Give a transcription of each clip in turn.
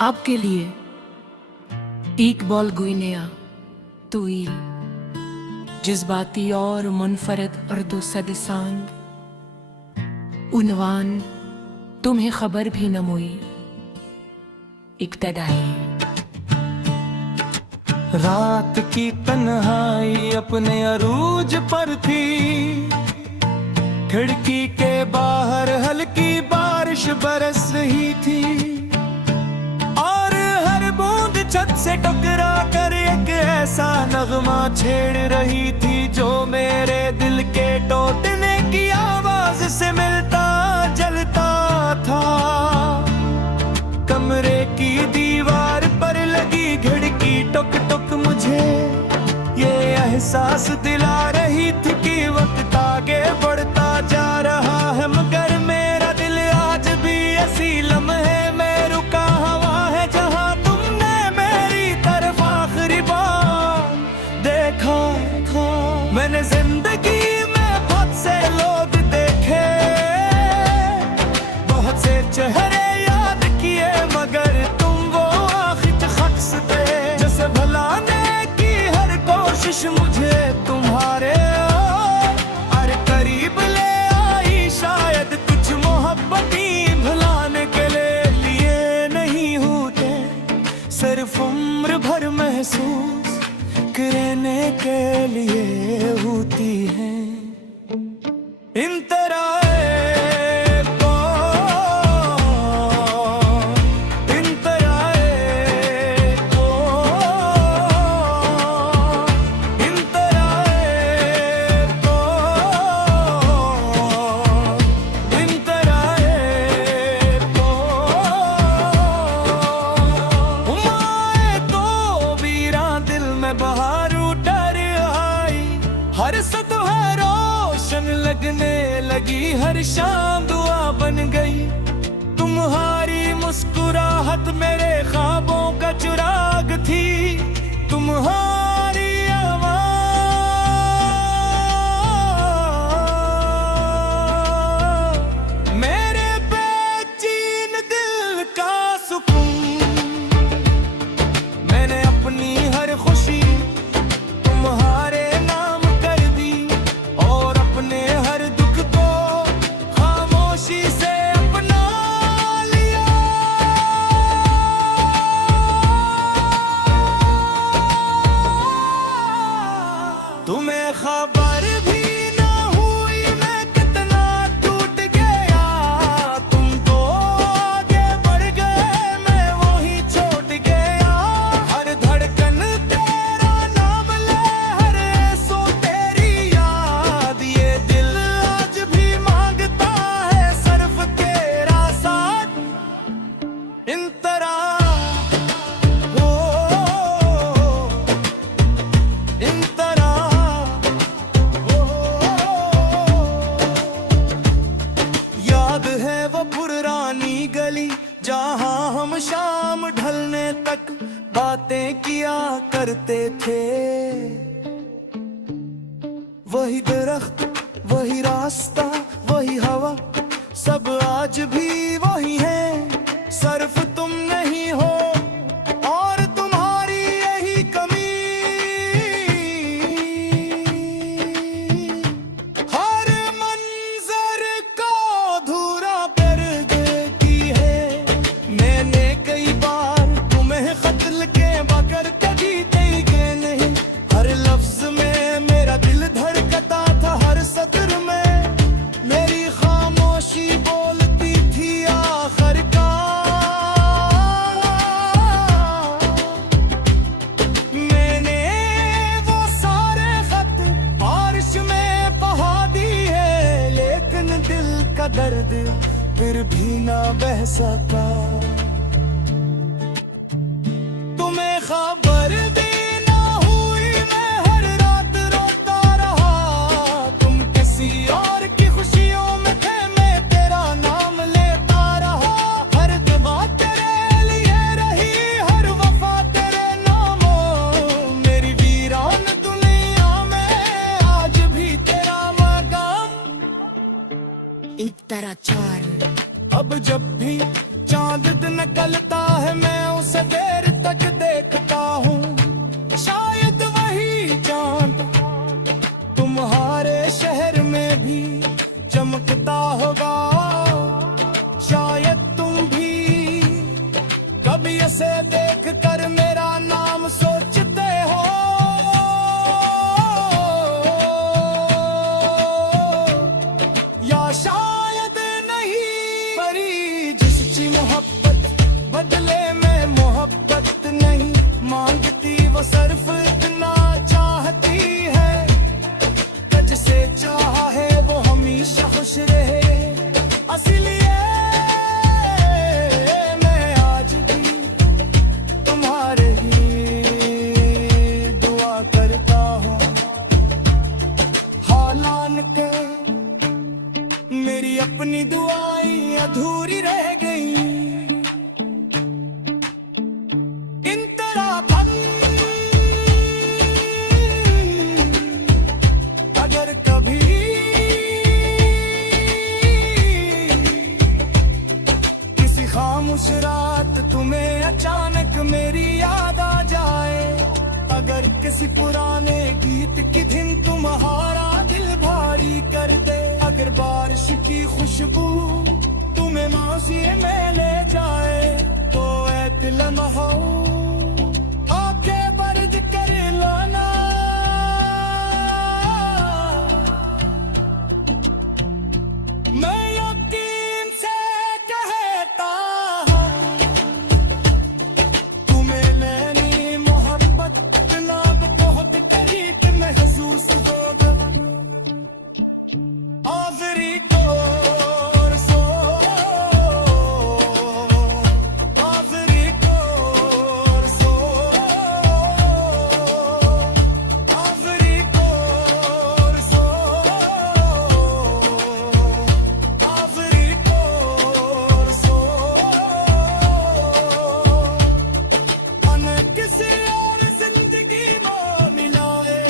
आपके लिए एक बॉल गुइनिया तुई जज्बाती और मुनफरद अर्दो सदसांग उनवान तुम्हें खबर भी न मोई इब्तदाई। रात की तन्हाई अपने अरूज पर थी, खिड़की के बाहर हल्की बारिश बरस रही थी और हर बूंद छत से टकरा कर एक ऐसा नगमा छेड़ रही थी जो मेरे दिल के टूटने की आवाज से मिलता जलता था। कमरे की दीवार पर लगी खिड़की टुक टुक मुझे ये एहसास दिला रही थी कि वक्त आगे बढ़ता जा रहा है, मगर मेरा दिल आज भी ऐसी लम्हे में रुका हुआ है जहां तुमने मेरी तरफ आखिरी बार देखा था। मैंने जिंदगी में बहुत से लोग देखे, बहुत से चेहरे याद किए, मगर तुम वो आखिरी शख्स थे जैसे भुलाने की हर कोशिश मुझे तुम्हारे और करीब ले आई। शायद कुछ मोहब्बती भुलाने के लिए नहीं होते, सिर्फ उम्र भर महसूस करने के लिए होती है। इन तरह हर सतह रोशन लगने लगी, हर शाम दुआ बन गई। तुम्हारी मुस्कुराहट मेरे ख्वाबों का चिराग थी, तुम्हारी आवाज मेरे बेचैन दिल का सुकून। मैंने अपनी हर खुशी तुम्हारे से अपना लिया। तुम्हें खबर भी ना हुई मैं कितना टूट गया, तुम तो आगे बढ़ गए मैं वहीं छोड़ गया। हर धड़कन तेरा नाम ले, हर ऐसो तेरी याद, ये दिल आज भी मांगता है सिर्फ तेरा साथ। इन तरह इन तरह याद है वो पुरानी गली जहां हम शाम ढलने तक बातें किया करते थे। वही दरख्त, वही रास्ता, वही हवा, सब आज भी वही है, सिर्फ तुम नहीं हो और तुम्हारी यही कमी। हर मंजर को अधूरा कर देती है। मैंने कई बार तुम्हें खत लिखे मगर कभी देखे नहीं, हर लफ्ज में मेरा दिल धड़कता था, हर सत्र में मेरी खामोशी बोलती थी आखिर का। मैंने वो सारे खत बारिश में बहा दी है, लेकिन दिल का दर्द फिर भी ना बह सका। तुम्हें खबर भी ना हुई मैं हर रात रोता रहा, तुम किसी और की खुशियों में थे मैं तेरा नाम लेता रहा। हर दुआ तेरे लिए रही, हर वफा तेरे नामों, मेरी वीरान दुनिया में आज भी तेरा मकाम। एक तरह चार अब जब भी चांद निकलता है मैं उसे देर तक देखता हूँ, शायद वही चांद तुम्हारे शहर में भी चमकता होगा। शायद तुम भी कभी इसे देख कर मेरा नाम सोचते हो। या शायद नहीं, परी जिसकी मोहब्बत बदले में मोहब्बत नहीं मांगती, वो सिर्फ इतना चाहती है तुझसे चाहे वो हमेशा खुश रहे। इसलिए मैं आज भी तुम्हारे ही दुआ करता हूँ। हालांकि मेरी अपनी दुआएं अधूरी रह गई। इन तरह अगर कभी किसी खामोश रात तुम्हें अचानक मेरी याद आ जाए, अगर किसी पुराने गीत की धुन तुम्हारा दिल भारी कर दे, अगर बारिश की खुशबू तुम्हें मासी में ले जाए, तो ऐ दिल लम्हा आंखें बंद कर लाना। मैं यकीन से कहता हूँ तुम्हें मेरी मोहब्बत ना बहुत करीब महसूस होगा। आखिरी कोर सो, आखिरी कोर सो, आखिरी कोर सो, आखिरी कोर सो। अन किसी और जिंदगी में मिलाए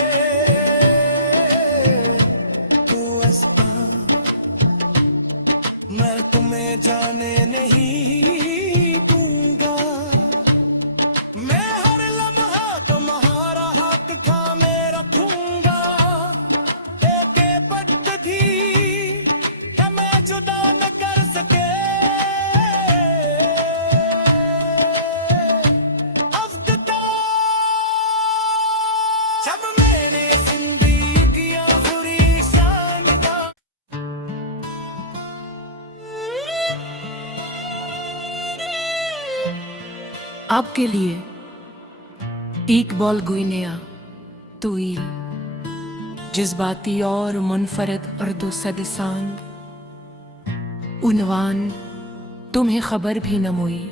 तू ऐसा, मैं तुम्हें जाने नहीं दूंगा। मैं हर लम्हा तुम्हारा हाथ थामे रखूंगा। एक पद्धति कि मैं जुदा न कर सके। अफ्ता जब मैंने जिंदगी किया बुरी शान का। आपके लिए एक बॉल गुइनिया तुई जज्बाती और मुनफरद अर्दो सदसांग, उन्वान तुम्हें खबर भी न मोई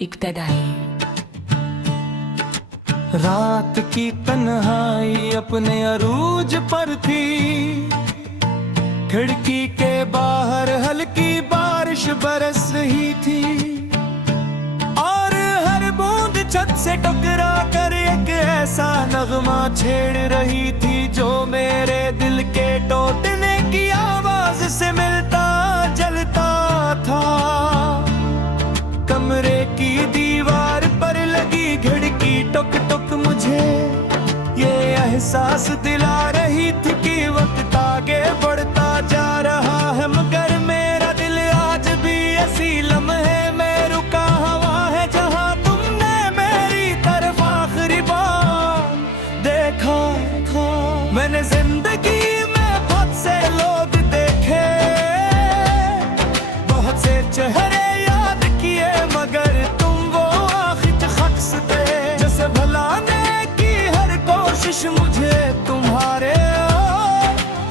इब्तदाई। रात की तन्हाई अपने अरूज पर थी, खिड़की के बाहर हल्की बारिश बरस रही थी, और हर बूंद छत से टकरा कर एक ऐसा नगमा छेड़ रही थी जो मेरे दिल के टूटने की आवाज से मिलता जलता था। कमरे की दीवार पर लगी खिड़की टुक टुक मुझे ये एहसास दिला रही थी कि वक्त आगे बढ़ता जा रहा है, मगर मेरा दिल आज भी ऐसी लम्हे में रुका हुआ है जहां तुमने मेरी तरफ आखिरी बार देखा था। मैंने जिंदगी में बहुत से लोग देखे, बहुत से चेहरे याद किए, मगर तुम वो आखिरी शख्स थे जैसे भुलाने की हर कोशिश मुझे तुम्हारे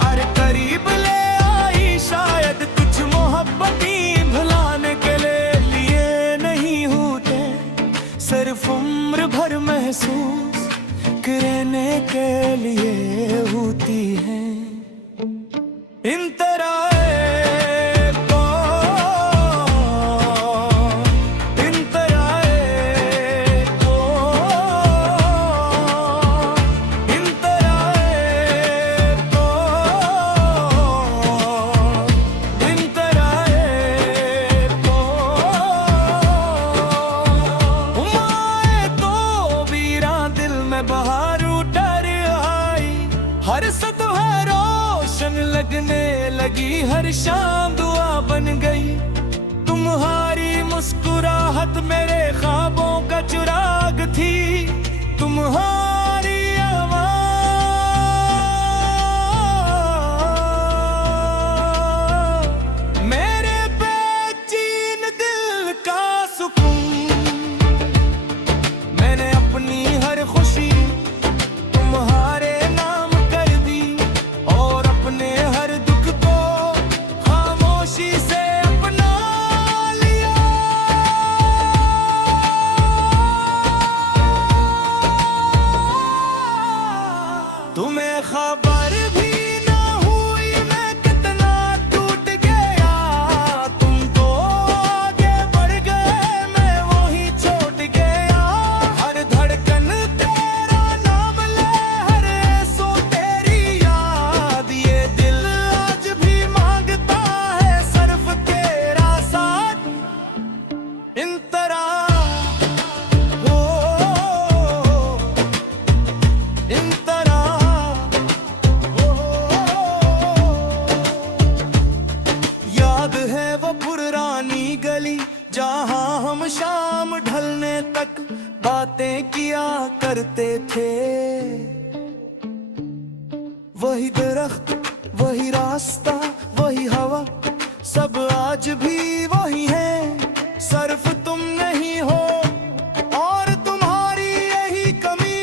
अरे करीब ले आई। शायद कुछ मोहब्बती भुलाने के लिए नहीं होते, सिर्फ उम्र भर महसूस करने के लिए होती है। इन तरह लगने लगी, हर शाम दुआ बन गई। तुम्हारी मुस्कुराहट मेरे ख्वाबों का चिराग थी, तुम्हारी आवाज़ मेरे बेचैन दिल का सुकून। मैंने अपनी हर खुशी तुम्हारे नाम कर दी, और अपने हर दुख को खामोशी से अपना लिया। तुम्हें खबर भी ना हुई मैं कितना टूट गया। तुम तो आगे बढ़ गए, मैं वहीं छोड़ गया। हर धड़कन तेरा नाम ले, हर सो तेरी याद। ये दिल आज भी मांगता है सिर्फ तेरा साथ। इन तरह हो, इन तरह हो। याद है वो पुरानी गली जहां हम शाम ढलने तक बातें किया करते थे। वही दरख्त, वही रास्ता, वही हवा, सब आज भी वही है। सिर्फ तुम नहीं हो और तुम्हारी यही कमी।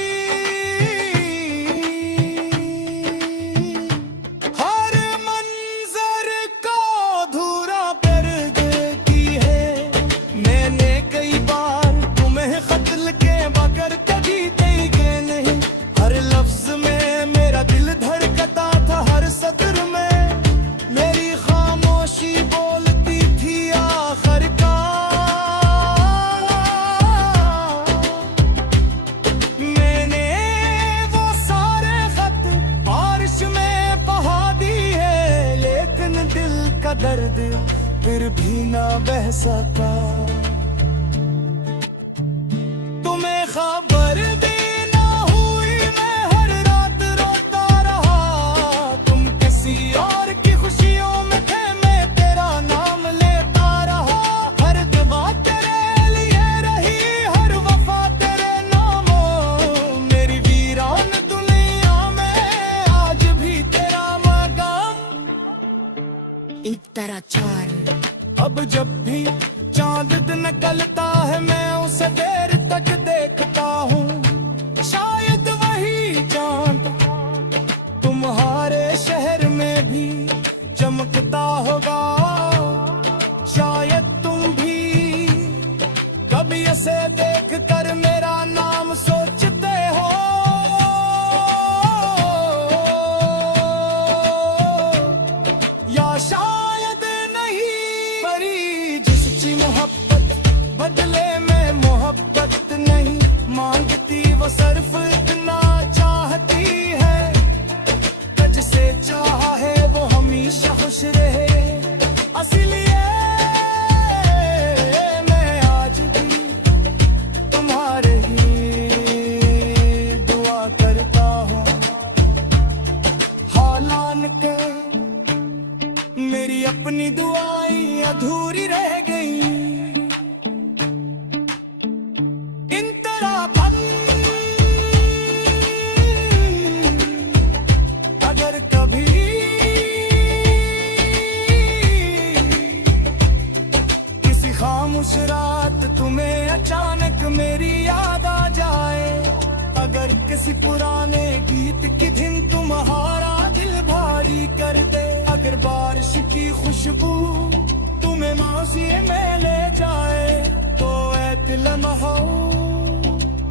हर मंजर को अधूरा कर देती है। मैंने कई बार तुम्हें खत लिखे मगर कभी देखे नहीं। हर लफ्ज में मेरा दिल धड़कता था, हर सत्र में मेरी खामोशी बोलती थी आखिर का। मैंने वो सारे खत बारिश में बहा दी है, लेकिन दिल का दर्द फिर भी ना बह सका। तुम्हें खबर भी ना हुई मैं हर रात रोता रहा। तुम किसी और की खुशियों में थे, मैं तेरा नाम लेता रहा। हर दुआ तेरे लिए रही, हर वफा तेरे नामों। मेरी वीरान दुनिया में आज भी तेरा मकाम। एक तरह चार अब जब भी चांद निकलता है मैं उसे देर तक देखता हूँ। शायद वही चांद तुम्हारे शहर में भी चमकता होगा। शायद तुम भी कभी इसे देख कर मेरा नाम सोचते हो। या शायद नहीं, परी जिसकी मोहब्बत बदले में मोहब्बत नहीं मांगती, वो सिर्फ इतना चाहती है तुझसे चाहा है वो हमेशा खुश रहे। इसलिए मैं आज भी तुम्हारे ही दुआ करता हूँ। हालांकि के मेरी अपनी दुआएं अधूरी रह गई। इन तरह अगर कभी किसी खामोश रात तुम्हें अचानक मेरी याद आ जाए, अगर किसी पुराने गीत की धुन तुम्हारा दिल भारी कर दे, अगर बारिश की खुशबू तुम्हें मासी में ले जाए, तो ऐ दिल महो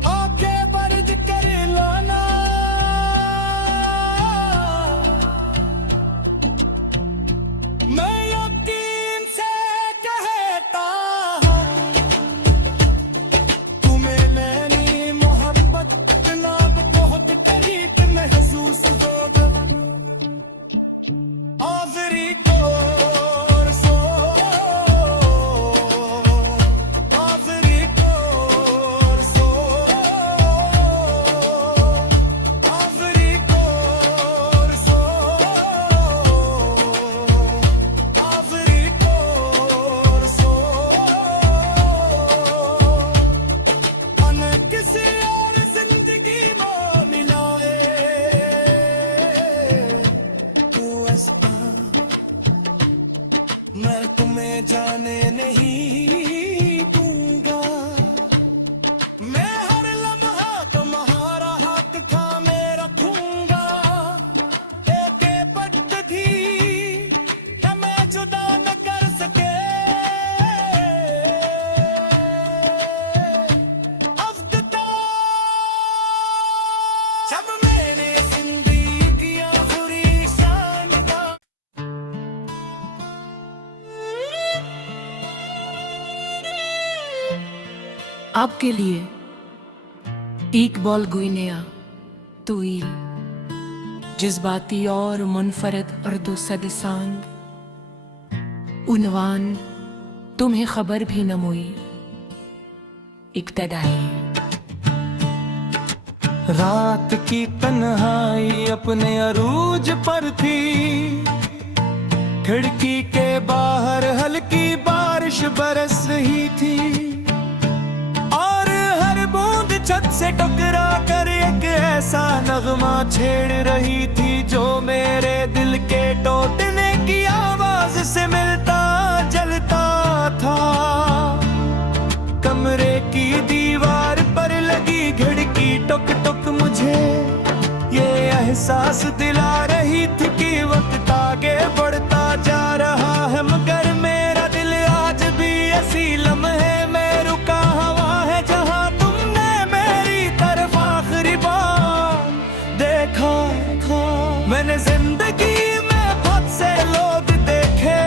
आंखें बंद कर लाना। मैं यकीन से कहता हूँ तुम्हें मैंने मोहब्बत ना बहुत करीब महसूस होगा। आखिरी तौर सो आखिरी तौर सो आखिरी तौर सो रास्ता मैं तुम्हें जाने नहीं दूंगा। मैं हर लम्हा तुम्हारा हाथ थामे रखूंगा। एक पट थी क्या मैं जुदा न कर सके। अफ्ता जब मैंने जिंदगी किया बुरी शान का। आपके लिए एक बॉल गुइनेया तुईल जज्बाती और मुनफरद अर्दो सदसांग उनवान तुम्हें खबर भी न मोई इब्तदाई। रात की तन्हाई अपने अरूज पर थी। खिड़की के बाहर हल्की बारिश बरस रही थी और हर बूंद छत से टकरा कर एक ऐसा नगमा छेड़ रही थी जो मेरे दिल के टूटने की आवाज से मिलता जलता था। कमरे की दीवार पर लगी खिड़की टुक टुक मुझे ये एहसास दिला रही थी कि वक्त आगे बढ़ता जा रहा है। मगर मेरा दिल आज भी ऐसी लम्हे में रुका हुआ है जहां तुमने मेरी तरफ आखिरी बार देखा था। मैंने जिंदगी में बहुत से लोग देखे,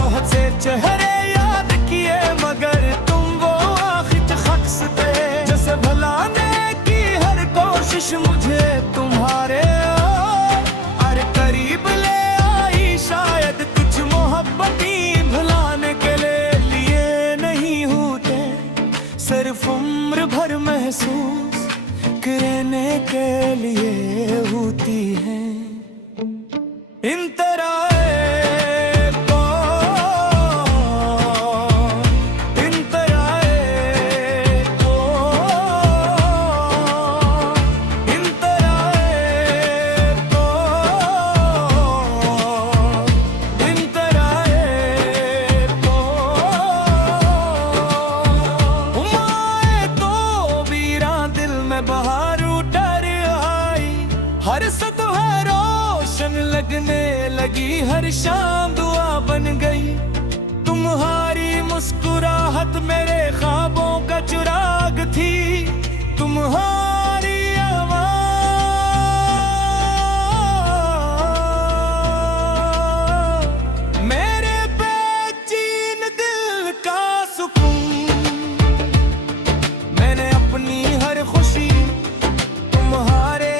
बहुत से चेहरे याद किए, मगर तुम वो आखिर शख्स थे जैसे भुलाने की हर कोशिश मुझे तुम्हारे और करीब ले आई। शायद कुछ मोहब्बती भुलाने के लिए नहीं होते, सिर्फ उम्र भर महसूस करने के लिए होती है। इन तरह हर सतह रोशन लगने लगी, हर शाम दुआ बन गई। तुम्हारी मुस्कुराहट मेरे ख्वाबों का चिराग थी। तुम्हारी आवाज मेरे बेचैन दिल का सुकून। मैंने अपनी हर खुशी तुम्हारे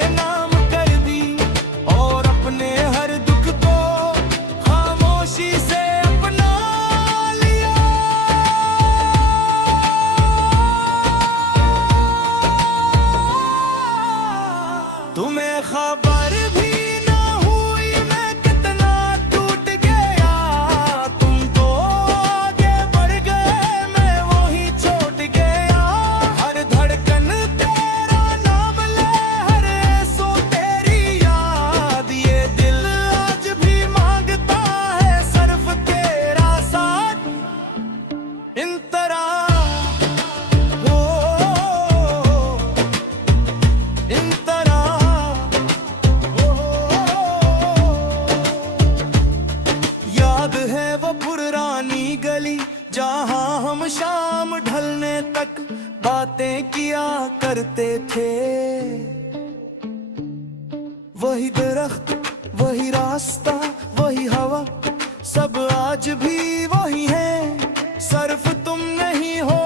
से अपना लिया। तुम्हें खबर भी ना हुई मैं कितना टूट गया। तुम तो आगे बढ़ गए, मैं वहीं छोड़ गया। हर धड़कन तेरा नाम ले, हर सो तेरी याद। ये दिल आज भी मांगता है सिर्फ तेरा साथ। इन तरह इन तरह याद है वो पुरानी गली जहां हम शाम ढलने तक बातें किया करते थे। वही दरख्त, वही रास्ता, वही हवा, सब आज भी वही है। सिर्फ तुम नहीं हो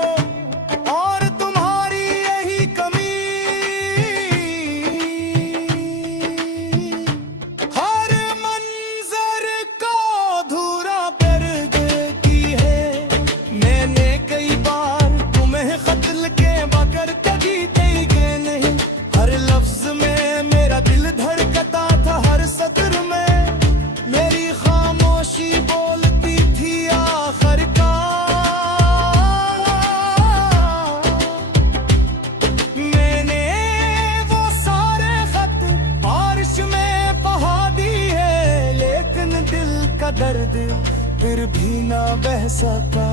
और तुम्हारी यही कमी। हर मंजर को अधूरा कर देती है। मैंने कई बार तुम्हें खत लिखे मगर कभी देखे नहीं। हर लफ्ज में मेरा दिल धड़कता था, हर सत्र में मेरी खामोशी बोल का दर्द फिर भी ना बह सका।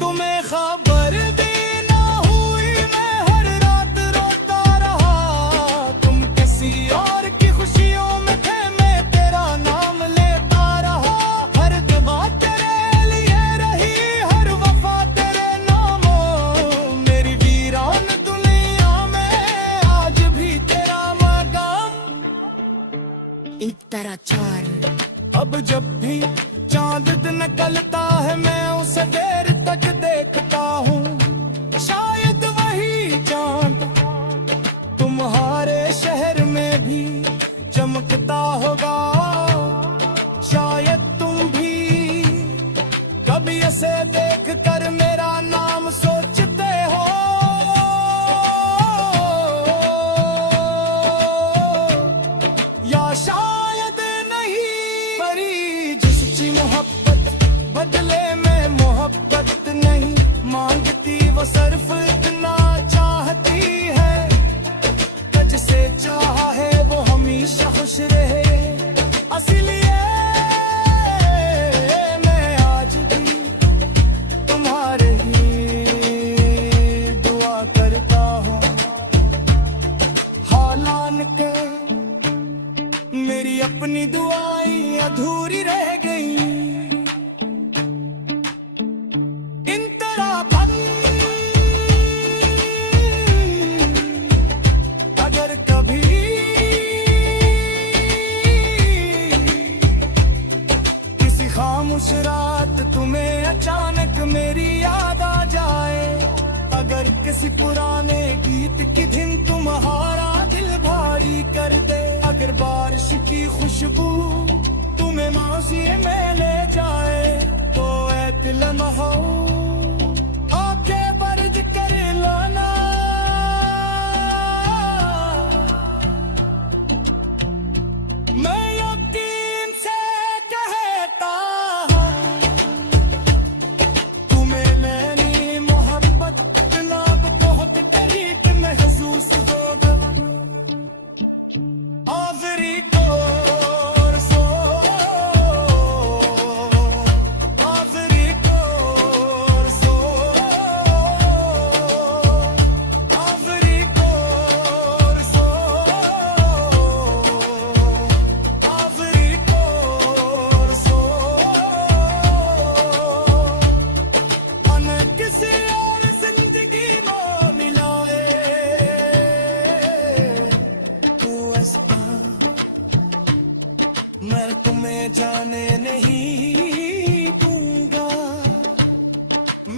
तुम्हें खबर भी ना हुई मैं हर रात रोता रहा। तुम किसी और की खुशियों में थे मैं तेरा नाम लेता रहा। हर दुआ तेरे लिए रही हर वफा तेरे नामों। मेरी वीरान दुनिया में आज भी तेरा मकाम। एक तरह चार अब जब भी चांद निकलता है मैं उसे देर तक देखता हूँ। शायद वही चांद तुम्हारे शहर में भी चमकता होगा। शायद तुम भी कभी ऐसे देख कर मेरा नाम सोचते हो। या शायद नहीं परी जिसकी मोहब्बत बदले में मोहब्बत नहीं मांगती वो सिर्फ इतना चाहती है। तुझसे चाहा है वो हमेशा खुश रहे। इसलिए मैं आज भी तुम्हारे ही दुआ करता हूँ। हालांकि के मेरी अपनी दुआएं अधूरी रह गई। इन तरह अगर कभी किसी खामोश रात तुम्हें अचानक मेरी याद आ जाए। अगर किसी पुराने गीत की धुन तुम्हारा दिल भारी कर दे। अगर बारिश की खुशबू तुम्हें मासी में ले जाए तो एक लम्हा आके बर्ज कर लाना। मैं यकीन से कहता हूँ तुम्हें मेरी मोहब्बत ना बहुत करीब महसूस होगा। आखिरी कोर्सो आखिरी कोर्सो आखिरी कोर्सो आखिरी कोर्सो अन किसी और जिंदगी में मिलाए तू ऐसा मैं तुम्हें जाने नहीं दूंगा।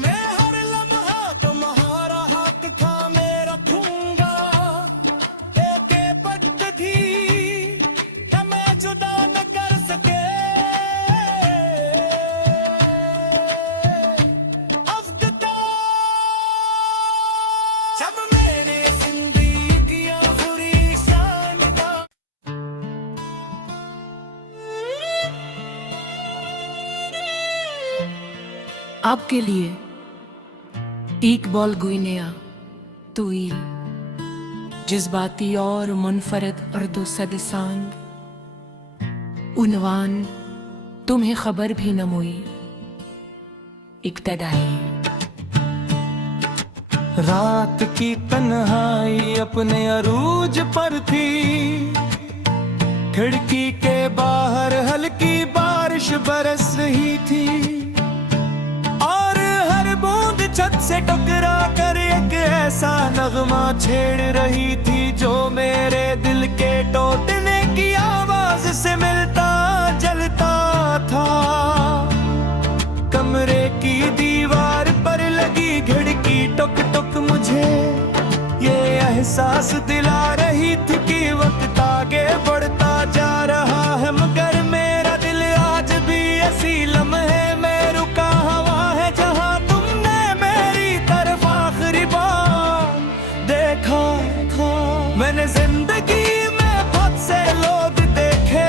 मैं हर लम्हा तुम्हारा हाथ थामे रखूंगा। एक पट भी क्या मैं जुदा न कर सके। अफ्ता जब मैंने जिंदगी की आखिरी शाम का आपके लिए एक बॉल गुइनेया तुईल जज्बाती और मुनफरद अर्दो सदसांग उनवान तुम्हें खबर भी न मोई इक्तदाई। रात की तन्हाई अपने अरूज पर थी। खिड़की के बाहर हल्की बारिश बरस रही थी और हर बूंद छत से टकरा कर एक ऐसा नगमा छेड़ रही थी जो मेरे दिल के टूटने की आवाज से मिलता जलता था। कमरे की दीवार पर लगी खिड़की टुक टुक मुझे ये एहसास दिला रही थी कि वक्त आगे बढ़ता जा रहा है। मगर मेरा दिल आज भी ऐसी लम्हे में रुका हुआ है जहां तुमने मेरी तरफ आखिरी बार देखा था। मैंने जिंदगी में बहुत से लोग देखे,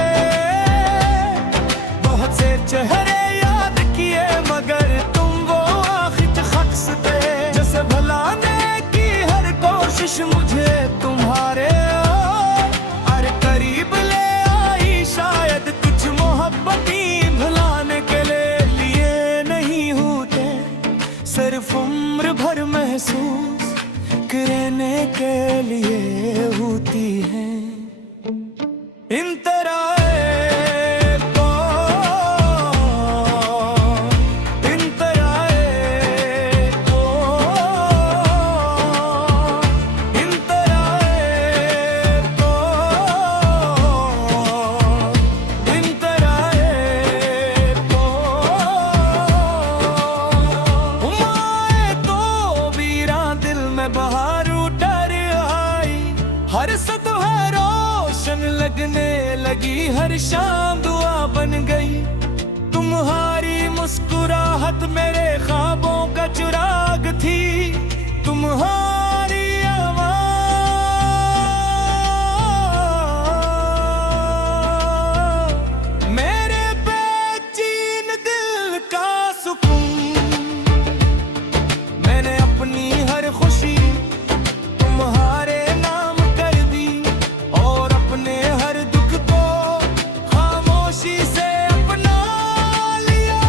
बहुत से चेहरे याद किए, मगर तुम वो आखिरी शख्स थे जैसे भुलाने की हर कोशिश मुझे तुम्हारे होती हैं इन तरह हर सतह रोशन लगने लगी, हर शाम दुआ बन गई। तुम्हारी मुस्कुराहट मेरे ख्वाबों का चिराग थी, तुम्हारी आवाज़ मेरे बेचैन दिल का सुकून। मैंने अपनी हर खुशी तुम्हारे से अपना लिया।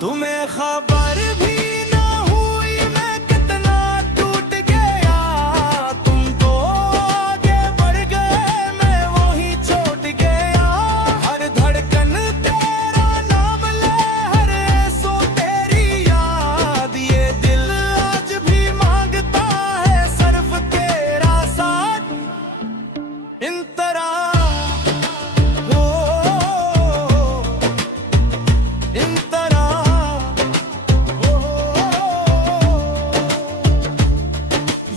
तुम्हें खबर भी ना हुई मैं कितना टूट गया। तुम तो आगे बढ़ गए, मैं वहीं छोड़ गया। हर धड़कन तेरा नाम ले, हर ऐसो तेरी याद। ये दिल आज भी मांगता इन तरह हो, इन तरह हो।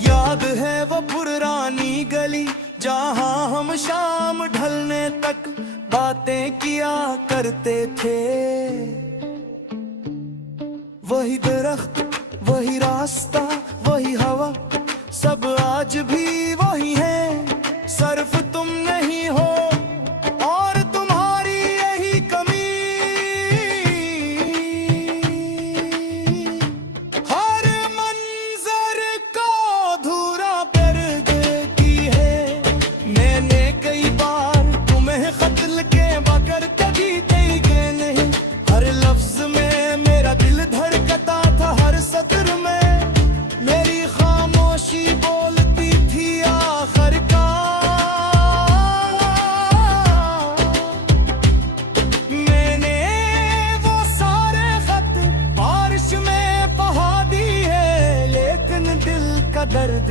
याद है वो पुरानी गली जहां हम शाम ढलने तक बातें किया करते थे। वही दरख्त, वही रास्ता, वही हवा, सब आज भी वही है। सिर्फ तुम नहीं हो और तुम्हारी यही कमी। हर मंजर को अधूरा कर देती है। मैंने कई बार तुम्हें खत लिखे मगर कभी देखे नहीं। हर लफ्ज में मेरा दिल धड़कता था, हर सत्र में मेरी खामोशी बोलती थी आखिर का। दर्द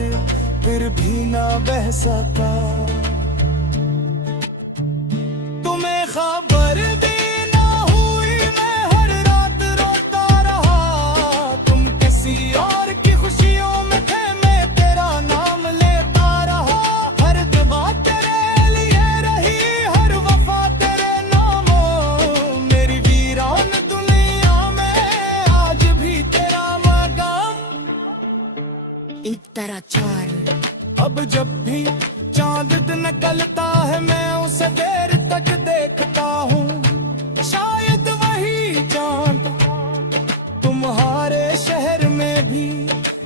फिर भी ना बह सका। तुम्हें खबर भी ना हुई मैं हर रात रोता रहा। तुम किसी और की खुशियों में थे, मैं तेरा नाम लेता रहा। हर दुआ तेरे लिए रही, हर वफा तेरे नामों। मेरी वीरान दुनिया में आज भी तेरा मकाम। एक तरह चार। अब जब भी चांद निकलता है मैं उसे देर तक देखता हूँ। शायद वही चांद तुम्हारे शहर में भी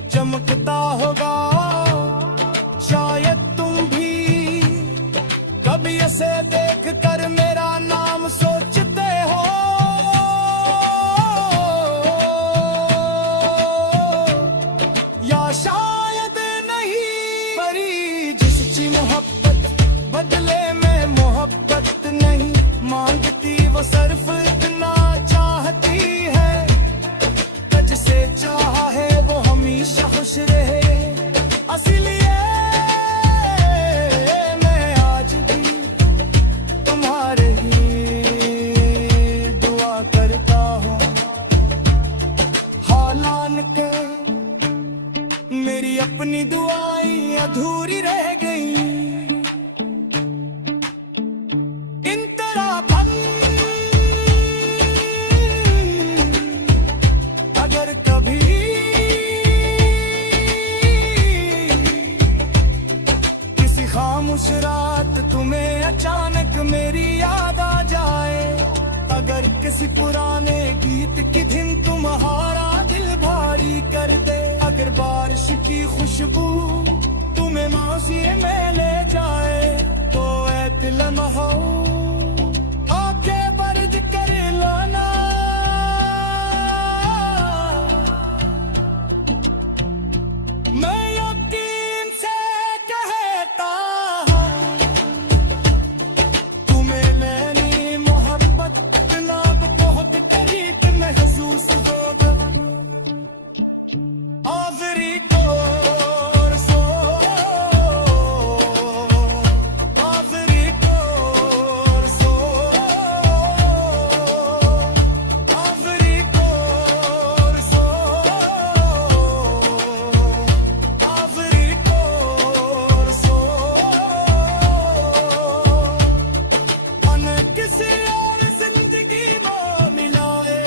चमकता होगा। शायद तुम भी कभी इसे देख कर मेरा नाम सोचते हो। या शायद नहीं, परी जिसकी मोहब्बत बदले में मोहब्बत नहीं मांगती, वो सिर्फ इतना चाहती है तुझसे चाहा है वो हमेशा खुश रहे। इसलिए मैं आज भी तुम्हारे ही दुआ करता हूँ। हालान के मेरी अपनी दुआएं अधूरी रह गई। इन तरह अगर कभी किसी खामोश रात तुम्हें अचानक मेरी याद आ जाए। अगर किसी पुराने गीत की धुन तुम्हारा दिल भारी कर दे। अगर बारिश की खुशबू तुम्हें मासी में ले जाए, तो ऐ लम्हा आके बर्द कर लाना। आखिरी कोर्सो आखिरी कोर्सो आखिरी कोर्सो आखिरी कोर्सो मन किसी और जिंदगी में मिलाए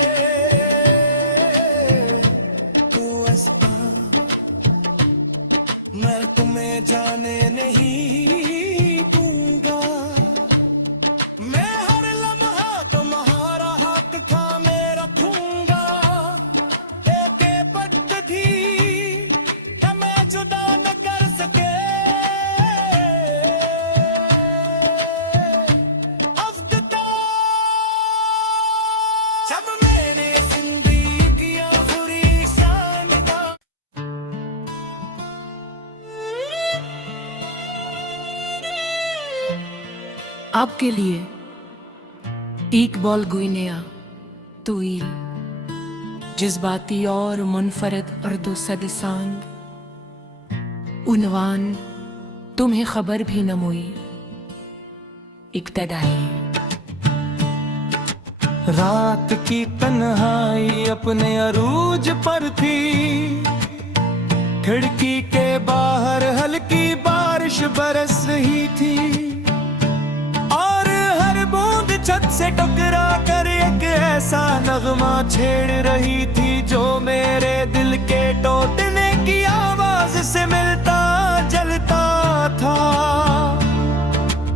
तू ऐसा मैं तुम्हें जाने नहीं दूंगा मैं हर लम्हा तुम्हारा हक थामे रखूंगा एक पद्धति कि मैं जुदा न कर सके अफ्ता जब मैंने जिंदगी की आखिरी शाम का आपके लिए एक बॉल गुइनेया तुई जज्बाती और मुनफरद अर्दो सदसांग उनवान तुम्हें खबर भी न मोई इब्तदाई रात की तन्हाई अपने अरूज पर थी खिड़की के बाहर हल्की बारिश बरस रही थी और हर बूंद छत से टकरा कर एक ऐसा नगमा छेड़ रही थी जो मेरे दिल के टूटने की आवाज से मिलता जलता था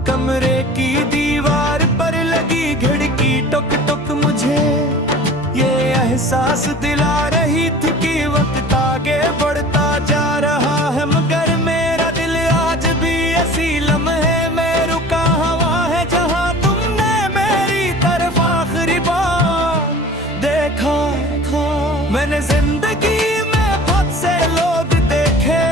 कमरे की दीवार पर लगी खिड़की टुक टुक मुझे ये एहसास दिला रही थी कि वक्त आगे बढ़ता जा रहा है मगर मेरा दिल आज भी ऐसी लम्हे में रुका हुआ है जहां तुमने मेरी तरफ आखिरी बार देखा था मैंने जिंदगी में बहुत से लोग देखे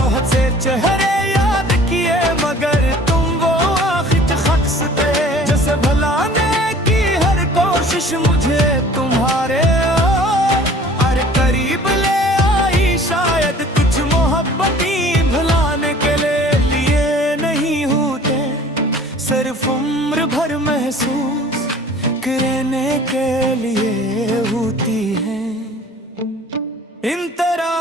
बहुत से चेहरे याद किए मगर तुम वो आखिरी शख्स थे जैसे भुलाने की हर कोशिश मुझे तुम्हारे अरे करीब ले आई शायद कुछ मोहब्बती भुलाने के लिए नहीं होते सिर्फ उम्र भर महसूस करने के लिए होती है इन तरह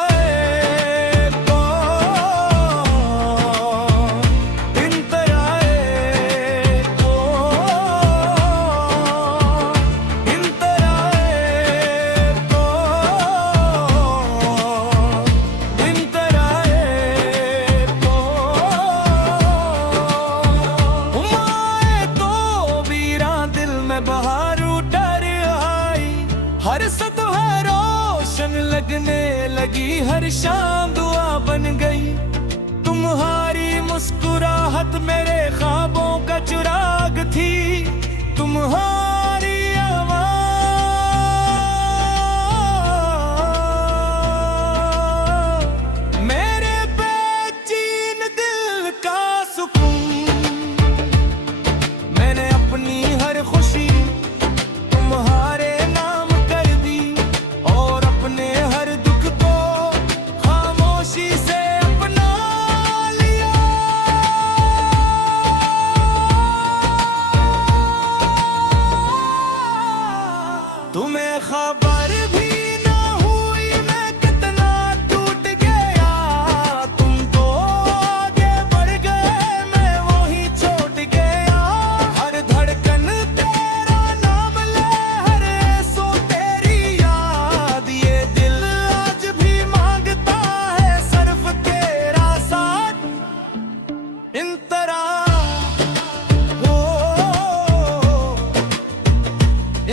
हर सतह रोशन लगने लगी हर शाम दुआ बन गई तुम्हारी मुस्कुराहट मेरे ख्वाबों का चिराग थी तुम्हारी आवाज़ मेरे बेचैन दिल का सुकून मैंने अपनी हर खुशी तुम्हारे से अपना लिया तुम्हें खबर भी ना हुई मैं कितना टूट गया तुम तो आगे बढ़ गए मैं वहीं छोड़ गया हर धड़कन तेरा नाम ले हर सो तेरी याद ये दिल आज भी मांगता है सिर्फ तेरा साथ इन तरह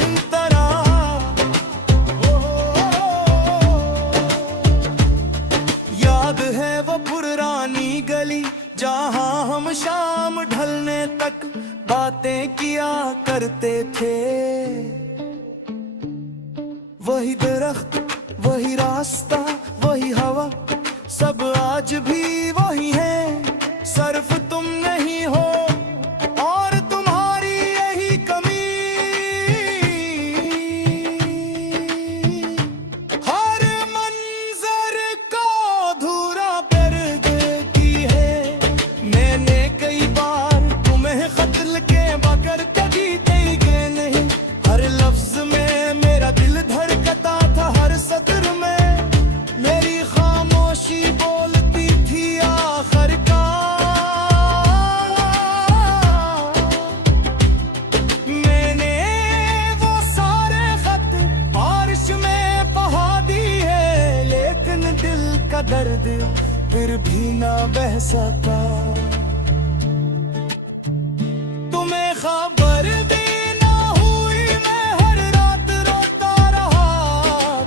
इन तरह याद है वो पुरानी गली जहां हम शाम ढलने तक बातें किया करते थे वही दरख्त वही रास्ता वही हवा सब आज भी वही है सिर्फ तुम नहीं हो और तुम्हारी यही कमी हर मन का दर्द फिर भी ना बह सका। तुम्हें खबर भी ना हुई मैं हर रात रोता रहा।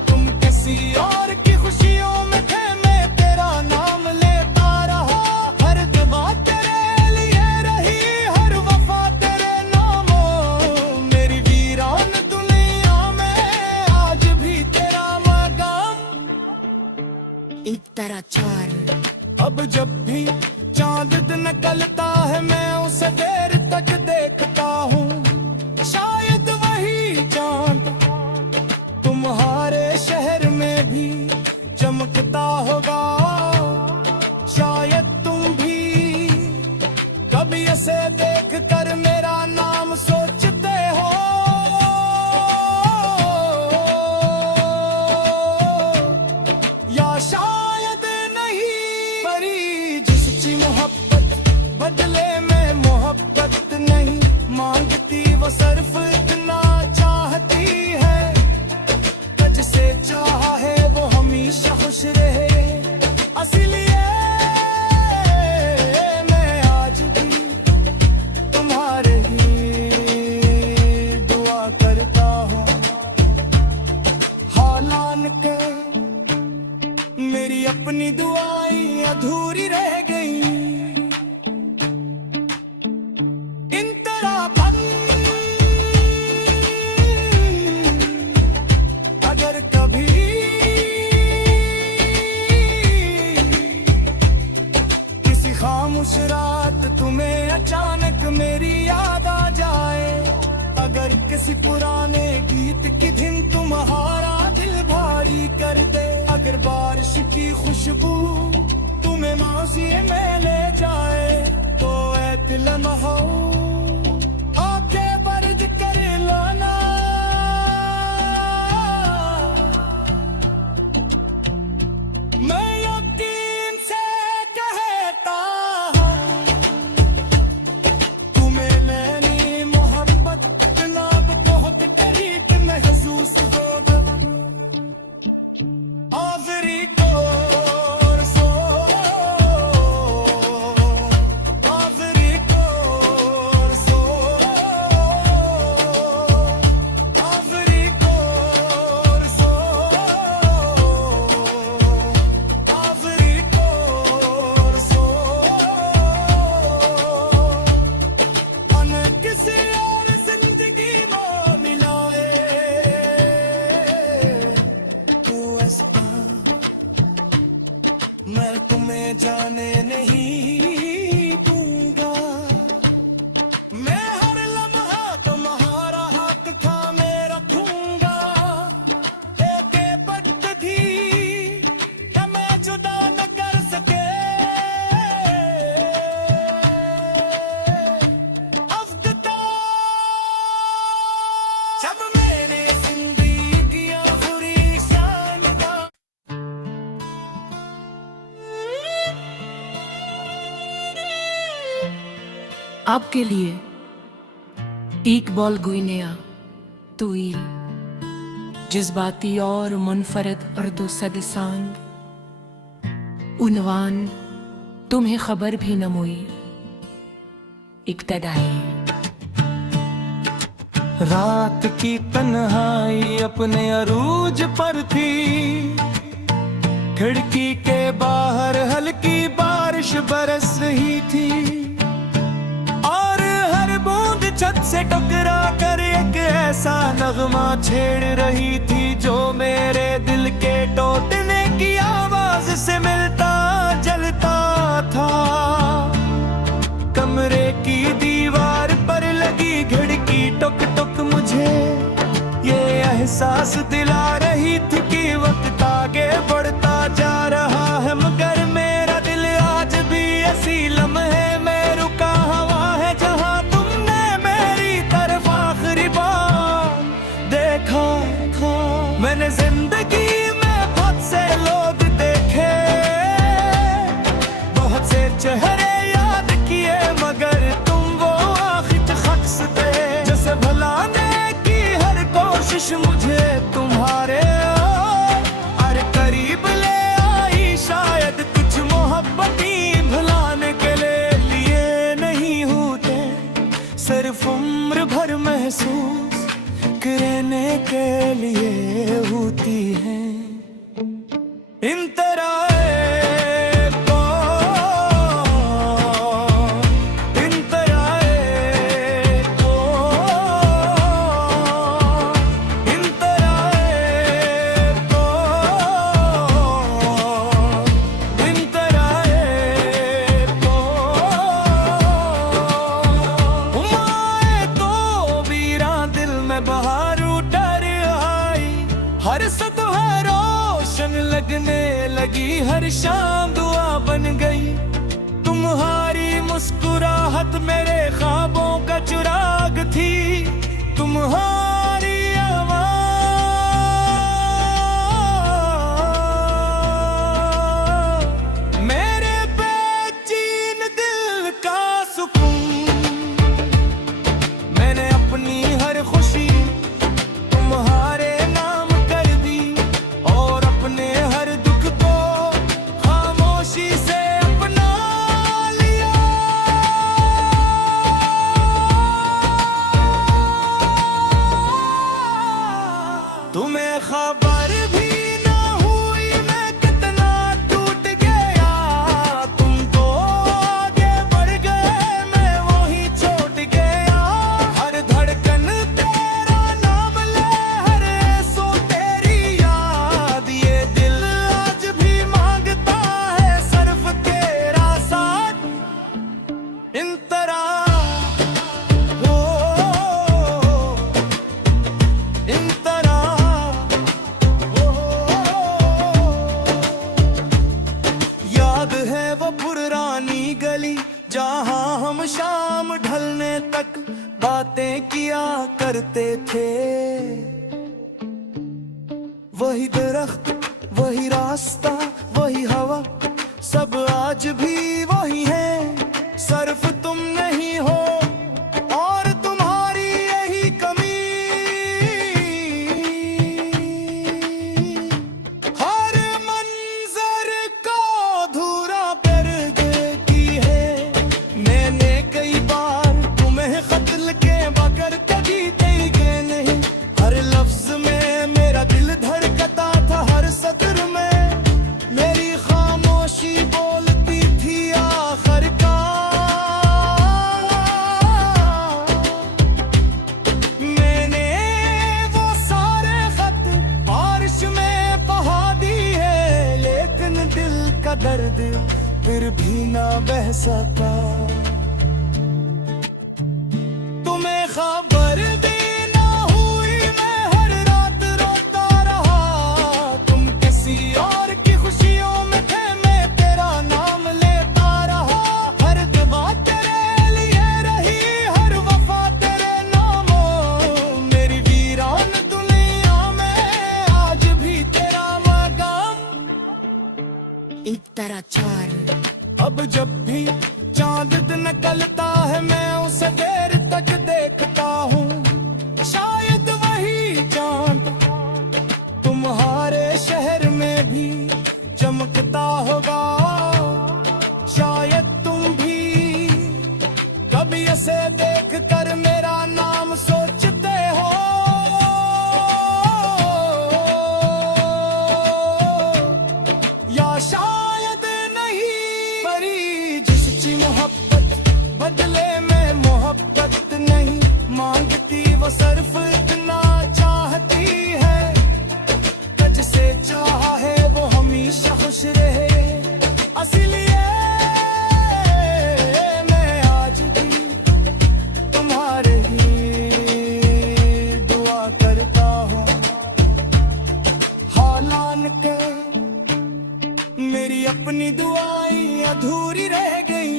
तुम किसी और की खुशियों में थे मैं तेरा नाम लेता रहा। हर दुआ तेरे लिए रही हर वफा तेरे नामों। मेरी वीरान दुनिया में आज भी तेरा मकाम। एक तरह चार अब जब भी चांद निकलता है मैं उसे देर तक देखता हूँ। शायद वही चांद तुम्हारे शहर में भी चमकता होगा। शायद तुम भी कभी इसे देख कर मेरा नाम सोचते हो। या शायद नहीं परी जिसकी मोहब्बत बदले में मोहब्बत नहीं मांगती वो सिर्फ इतना चाहती है। तुझसे चाहा है वो हमेशा खुश रहे। इसलिए मैं आज भी तुम्हारे ही दुआ करता हूँ। हालान के मेरी अपनी दुआएं अधूरी रह गई। इन तरह बन अगर कभी किसी खामोश रात तुम्हें अचानक मेरी याद आ जाए। अगर किसी पुराने गीत की धुन तुम्हारा दिल भारी कर दे। अगर बारिश की खुशबू तुम्हें मासी में ले जाए तो ऐ लम्हा आके बर्ज कर लाना। मैं यकीन से कहता हूँ तुम्हें मैंने मोहब्बत इतना बहुत करीब महसूस होगा। आखिरी कोर्सो आखिरी कोर्सो आखिरी कोर्सो आखिरी कोर्सो अन किसी और जिंदगी में मिलाए। तू ऐसा मैं तुम्हें जाने नहीं दूंगा। मैं हर लम्हा तुम्हारा हाथ थामे रखूंगा। एक पट थी कि मैं जुदा न कर सके। अफ्ता जब मैंने जिंदगियां बुरी शान का आपके लिए एक बॉल गुइनेया तुई जज्बाती और मुनफरद अर्दो सदसांग उनवान तुम्हें खबर भी न मोई इक्तदाई। रात की तन्हाई अपने अरूज पर थी। खिड़की के बाहर हल्की बारिश बरस रही थी और हर बूंद छत से टकरा कर एक ऐसा नगमा छेड़ रही थी जो मेरे दिल के टूटने की आवाज से मिलता जलता था। कमरे की दीवार पर लगी खिड़की टुक टुक मुझे ये एहसास दिला रही थी कि वक्त आगे बढ़ता जा रहा है। मगर मेरा दिल आज भी ऐसी लम्हे में रुका हुआ है जहां तुमने मेरी तरफ आखिरी बार देखा था। मैंने जिंदगी में बहुत से लोग देखे, बहुत से चेहरे याद किए, मगर तुम वो आखिरी शख्स थे जिसे भुलाने की हर कोशिश मुझे तुम्हारे लगती हैं इन तरह हर सतह रोशन लगने लगी, हर शाम दुआ बन गई। तुम्हारी मुस्कुराहट मेरे ख्वाबों का चिराग थी, तुम्हारी आवाज़ मेरे बेचैन दिल का सुकून। मैंने अपनी हर खुशी तुम्हारे तुम्हें खबर भी ना हुई मैं कितना टूट गया। तुम तो आगे बढ़ गए, मैं वहीं छोड़ गया। हर धड़कन तेरा नाम ले, हर सो तेरी याद। ये दिल आज भी मांगता है सिर्फ तेरा साथ। इन तरह गली जहां हम शाम ढलने तक बातें किया करते थे। वही दरख्त, वही रास्ता, वही हवा, सब आज भी वही है। सिर्फ तुम नहीं हो और तुम्हारी यही कमी। हर मंजर को अधूरा कर देती है। मैंने कई बार तुम्हें खत लिखे मगर कभी देखे नहीं। हर लफ्ज में मेरा दिल धड़कता था, हर सत्र में मेरी खामोशी बोलती थी आखिर का। मैंने वो सारे खत बारिश में बहा दी है, लेकिन दिल का दर्द फिर भी ना बह सका। तुम्हें खबर भी ना हुई मैं हर रात रोता रहा। तुम किसी और की खुशियों में थे, मैं तेरा नाम लेता रहा। हर दुआ तेरे लिए रही, हर वफा तेरे नामों। मेरी वीरान दुनिया में आज भी तेरा मकाम। एक तरह चार अब जब भी चांद निकलता है मैं उसे देर तक देखता हूँ। शायद वही चांद तुम्हारे शहर में भी चमकता होगा। शायद तुम भी कभी इसे देख कर मेरा नाम सोचते हो। या शायद नहीं, परी जिसकी मोहब्बत बदले में मोहब्बत नहीं मांगती, वो सिर्फ इतना चाहती है तुझसे चाहा है वो हमेशा खुश रहे। इसलिए मैं आज भी तुम्हारे ही दुआ करता हूँ। हालांकि के मेरी अपनी दुआएं अधूरी रह गई।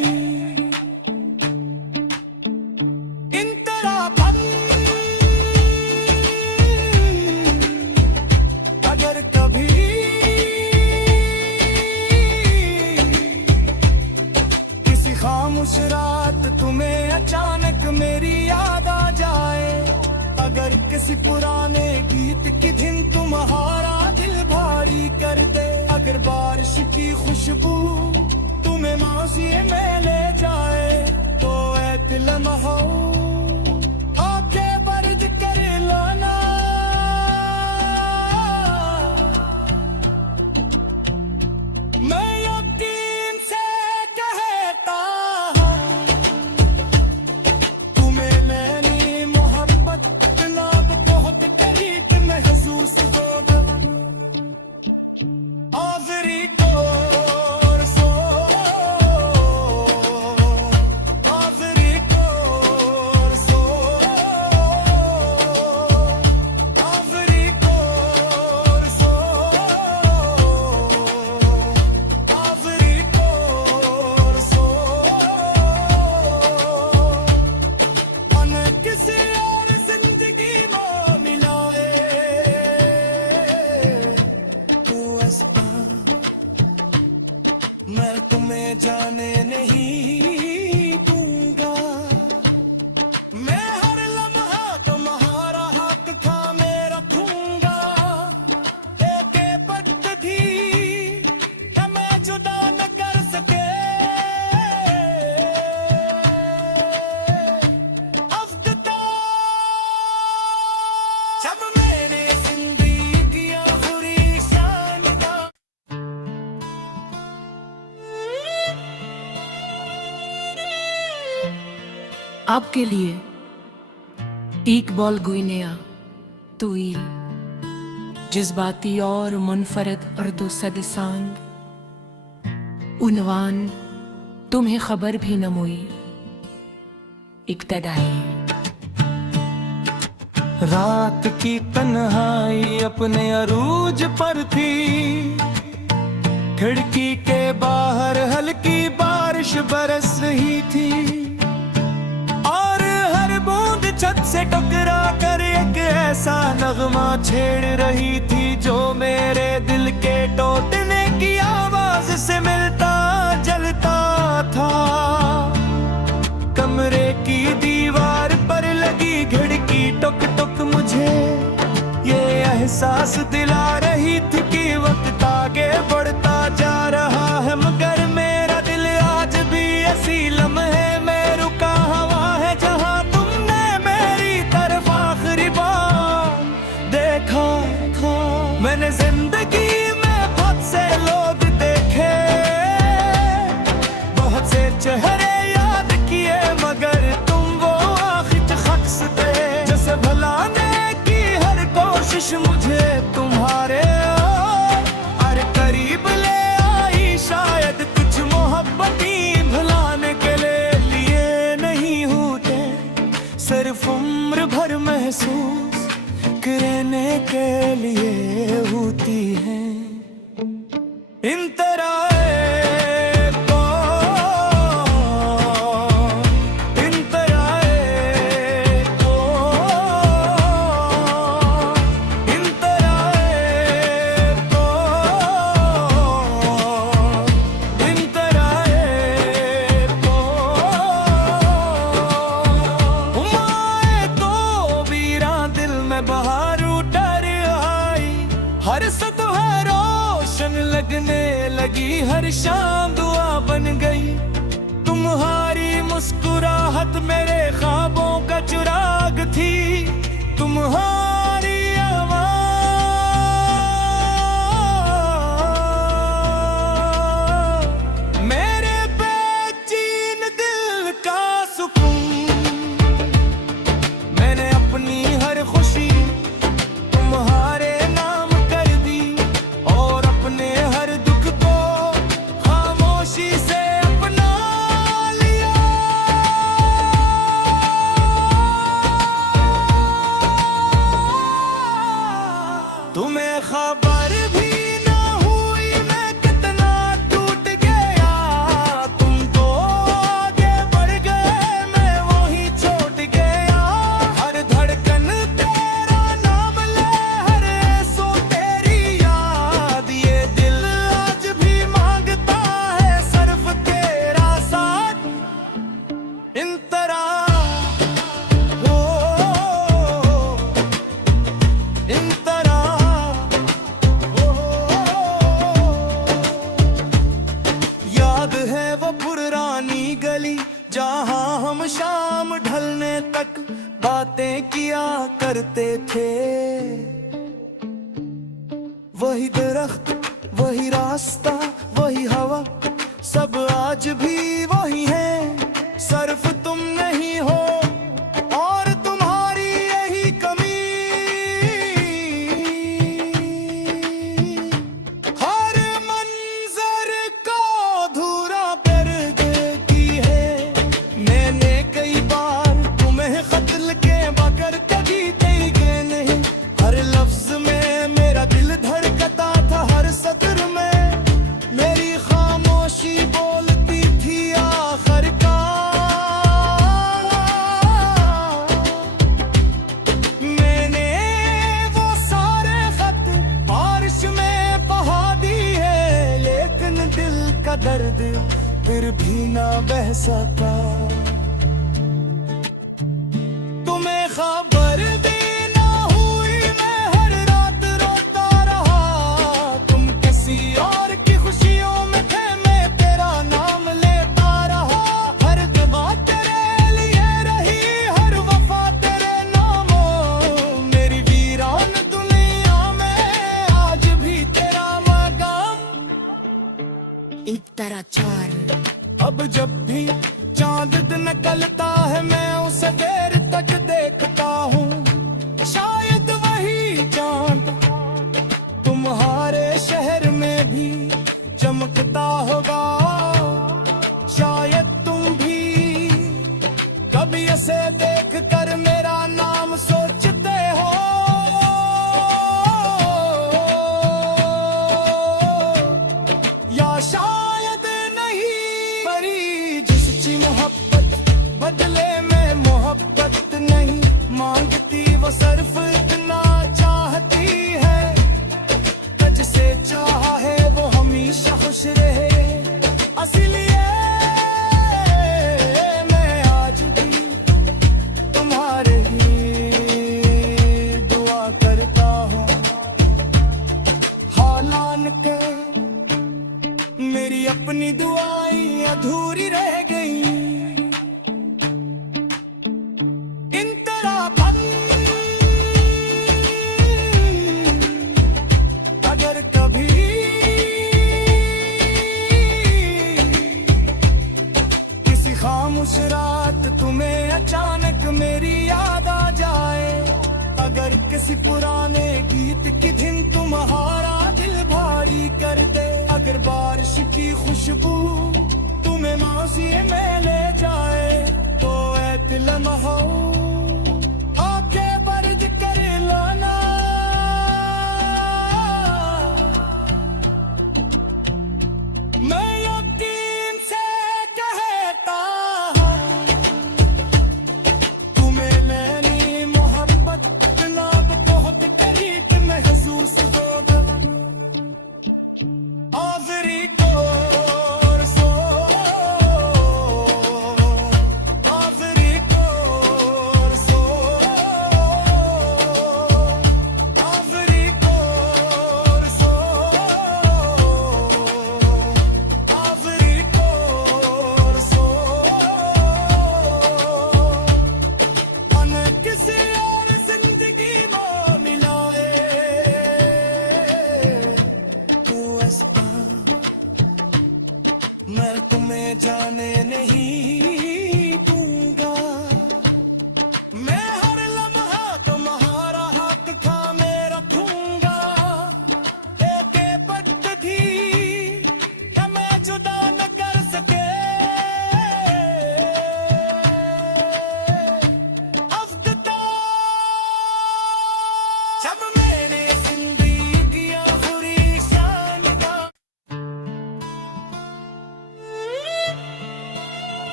इन तरह अगर कभी किसी खामोश रात तुम्हें अचानक मेरी याद आ जाए, अगर किसी पुराने गीत की धुन तुम्हारा दिल भारी कर दे, अगर बारिश की खुशबू तुम्हें मासी में ले जाए, तो ऐ दिल महो आके बर्ज कर लाना। आखिरी कोर्सो आखिरी कोर्सो आखिरी कोर्सो आखिरी कोर्सो मन किसी और जिंदगी में मिलाए तू ऐसा मैं तुम्हें जाने नहीं दूंगा मैं हर लम्हा तुम्हारा हाथ थामे रखूंगा एक पद्धति हमें जुदा न कर सके अफ्ता जब मैंने जिंदगी की आखिरी शान का आपके लिए एक बॉल गुइनेया तुई जज्बाती और मुनफरद अर्दो सदसांग उनवान तुम्हें खबर भी न मोई इब्तदाई रात की तन्हाई अपने अरूज पर थी खिड़की के बाहर हल्की बारिश बरस रही थी और हर बूंद छत से टकरा कर एक ऐसा नगमा छेड़ रही थी जो मेरे दिल के टूटने की आवाज से मिलता जलता था कमरे की दीवार पर लगी खिड़की टुक टुक मुझे ये एहसास दिला रही थी कि वक्त आगे बढ़ता जा रहा है मगर मेरा दिल आज भी ऐसी लम्हे में रुका हुआ है जहां तुमने मेरी तरफ आखिरी बार देखा था मैंने जिंदगी में बहुत से लोग देखे बहुत से चेहरे याद किए मगर तुम वो आखिर शख्स थे जैसे भुलाने की हर कोशिश मुझे तुम्हारे अरे करीब ले आई शायद कुछ मोहब्बती भुलाने के लिए नहीं होते सिर्फ उम्र भर महसूस करने के लिए होती है इन तरह हर सतह रोशन लगने लगी हर शाम दुआ बन गई तुम्हारी मुस्कुराहट मेरे ख्वाबों का चिराग थी तुम्हारी आवाज़ मेरे बेचैन दिल का सुकून मैंने अपनी हर खुशी तुम्हारे तुम्हें खबर भी ना हुई मैं कितना टूट गया तुम तो आगे बढ़ गए मैं वहीं छोड़ गया हर धड़कन तेरा नाम ले हर सो तेरी याद ये दिल आज भी मांगता है सिर्फ तेरा साथ इन तरह इन तरह याद है वो पुरानी गली जहां हम शाम ढलने तक बातें किया करते थे वही दरख्त वही रास्ता वही हवा सब आज भी वही है सिर्फ तुम नहीं हो और तुम्हारी यही कमी हर का दर्द फिर भी ना बह सका। तुम्हें खबर भी ना हुई मैं हर रात रोता रहा। तुम किसी और की खुशियों में थे मैं तेरा नाम लेता रहा। हर दुआ तेरे लिए रही हर वफा तेरे नामों। मेरी वीरान दुनिया में आज भी तेरा मकाम। एक तरह चार अब जब भी चांद निकलता है मैं उसे देर तक देखता हूँ। शायद वही चांद तुम्हारे शहर में भी चमकता होगा। शायद तुम भी कभी इसे देख कर मेरा नाम सोचते हो। या शायद नहीं परी जिसकी मोहब्बत बदले में मोहब्बत नहीं मांगती वो सिर्फ इतना चाहती है। तुझसे चाहा है वो हमेशा खुश रहे। इसलिए मैं आज भी तुम्हारे ही दुआ करता हूँ। हालान के मेरी अपनी दुआएं अधूरी रह गई। इन तरह अगर कभी किसी खामोश रात तुम्हें अचानक मेरी याद आ जाए। अगर किसी पुराने गीत की धुन तुम्हारा दिल भारी कर दे। अगर बारिश की खुशबू तुम्हें मासी में ले जाए तो ऐ दिल लम्हा आंखें बंद कर लाना। मैं यकीन से कहता हूँ तुम्हें मेरी मोहब्बत जनाब बहुत करीब महसूस होगा। आखिरी कोर्सो आखिरी कोर्सो आखिरी कोर्सो आखिरी कोर्सो अन किसी और जिंदगी में मिलाए तू ऐसा मैं तुम्हें जाने नहीं दूंगा। मैं हर लम्हा तुम्हारा हाथ थामे रखूंगा। एक पद्धति क्या मैं जुदा न कर सके। अफ्ता जब मैंने जिंदगी किया बुरी शान का।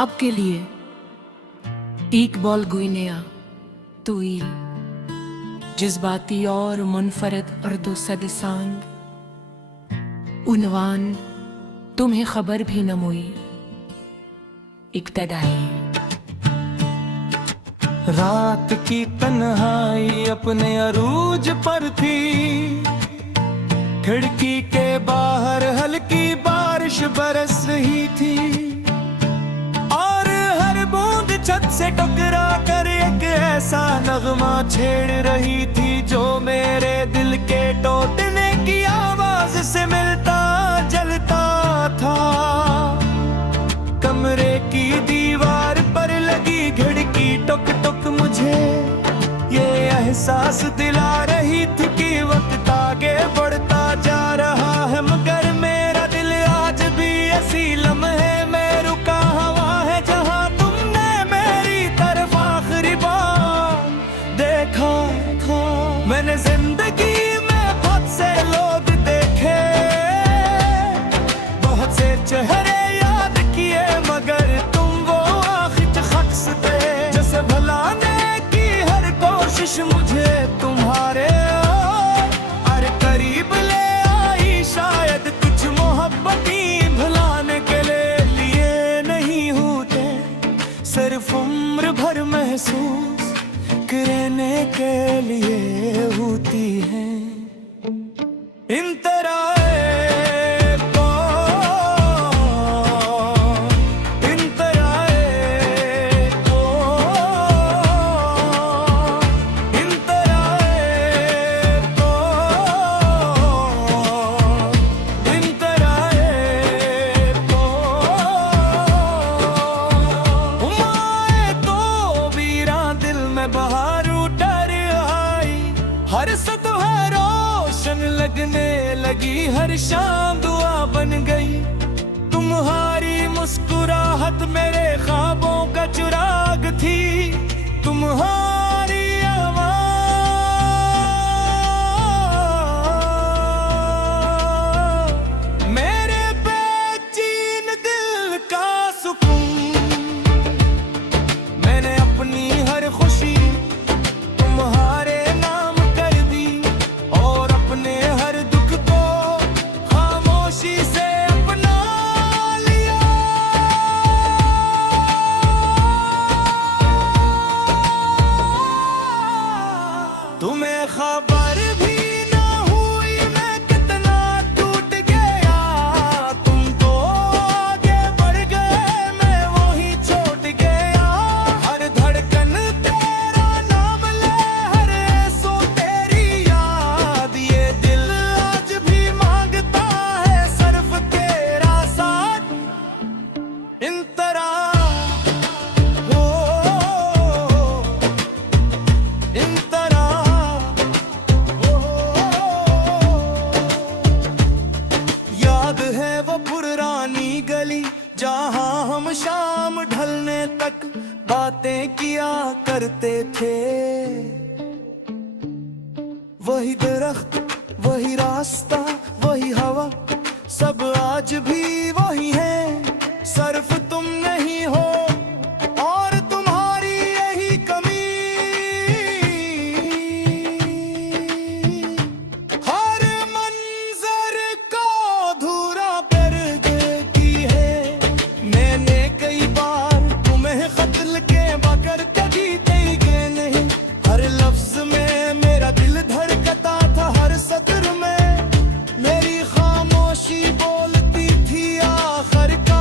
आपके लिए एक बॉल गुइनिया तवील जज्बाती और मुनफरद अर्दो सदसांग उन्वान तुम्हें खबर भी न मोई इब्तदाई। रात की तन्हाई अपने अरूज पर थी। खिड़की के बाहर हल्की बारिश बरस रही थी और हर बूंद छत से टकरा कर एक ऐसा नगमा छेड़ रही थी जो मेरे दिल के टूटने की आवाज से मिलता जलता था। कमरे की दीवार पर लगी खिड़की टुक टुक मुझे ये एहसास दिला रही थी कि वक्त आगे बढ़ता जा रहा है। मगर मेरा दिल आज भी ऐसी लम्हे में रुका हुआ है जहां तुमने मेरी तरफ आखिरी बार देखा था। मैंने जिंदगी में बहुत से लोग देखे, बहुत से चेहरे याद किए, मगर तुम वो आखिरी शख्स थे जिसे भुलाने की हर कोशिश मुझे तुम्हारे लगती हैं इन तरह हर सतह रोशन लगने लगी, हर शाम दुआ बन गई। तुम्हारी मुस्कुराहट मेरे ख्वाबों का चिराग थी, तुम्हारी आवाज़ मेरे बेचैन दिल का सुकून। मैंने अपनी हर खुशी तुम्हारे से अपना लिया। तुम्हें खबर भी ना हुई मैं कितना टूट गया। तुम तो आगे बढ़ गए, मैं वहीं छोड़ गया। हर धड़कन तेरा नाम ले, हर ऐसो तेरी याद। ये दिल आज भी मांगता इन तरह हो, इन तरह हो। याद है वो पुरानी गली जहां हम शाम ढलने तक बातें किया करते थे। वही दरख्त, वही रास्ता, वही हवा, सब आज भी वही है। सिर्फ तुम नहीं हो और तुम्हारी यही कमी। हर मंजर को अधूरा कर देती है। मैंने कई बार तुम्हें खत लिखे मगर कभी देखे नहीं। हर लफ्ज में मेरा दिल धड़कता था, हर सत्र में मेरी खामोशी बोलती थी आखिर का।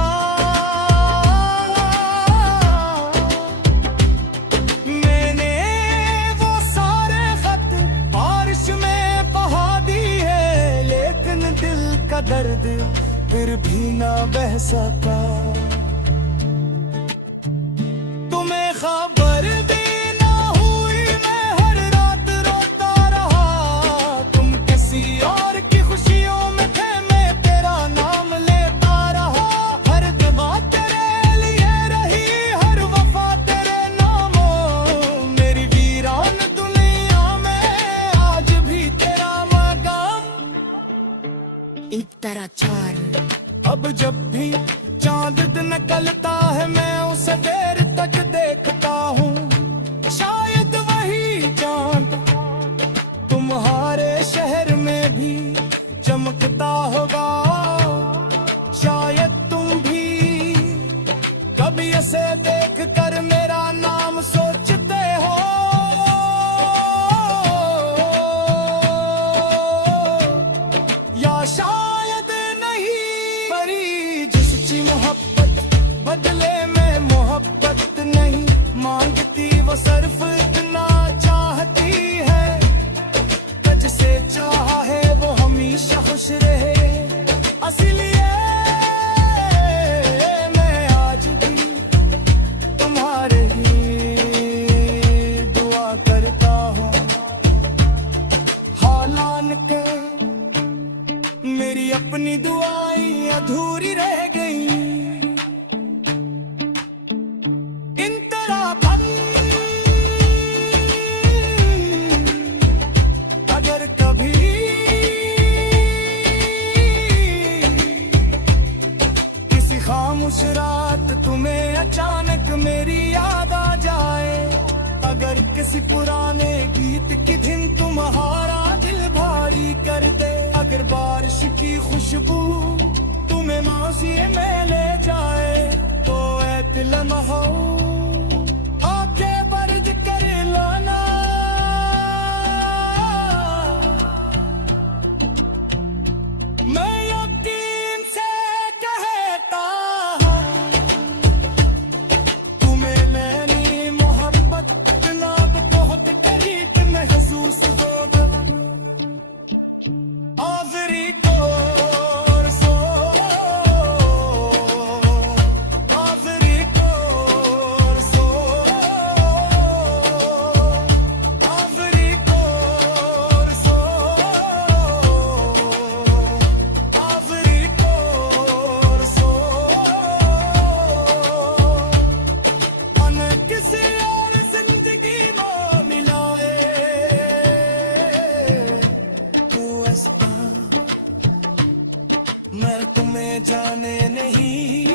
दर्द फिर भी ना बह सका। तुम्हें खबर भी ना हुई मैं हर रात रोता रहा। तुम किसी और की खुशियों में थे, मैं तेरा नाम लेता रहा। हर दुआ तेरे लिए रही, हर वफा तेरे नामों। मेरी वीरान दुनिया में आज भी तेरा मकाम। इतना चार अब जब भी चांद निकलता है मैं उसे देर तक देखता हूँ। शायद वही चांद तुम्हारे शहर में भी चमकता होगा। शायद तुम भी कभी इसे देख कर मेरा नाम सोचते हो। या शायद नहीं, परी जिसकी मोहब्बत बदले में मोहब्बत नहीं मांगती, वो सिर्फ इतना चाहती है तुझसे चाहा है वो हमेशा खुश रहे। इसलिए मैं आज भी तुम्हारे ही दुआ करता हूँ। हालांकि के मेरी अपनी दुआएं अधूरी रह गई। इन तरह अगर कभी किसी खामोश रात तुम्हें अचानक मेरी याद आ जाए, अगर किसी पुराने गीत की धुन तुम्हारा दिल भारी कर दे, अगर बारिश की खुशबू तुम्हें मासी में ले जाए, तो ऐ लम्हा आंखें बर्ज कर लाना। आखिरी कोर सो आखिरी कोर सो आखिरी कोर सो आखिरी कोर सो मन किसी और जिंदगी में मिलाए तू ऐसा मैं तुम्हें जाने नहीं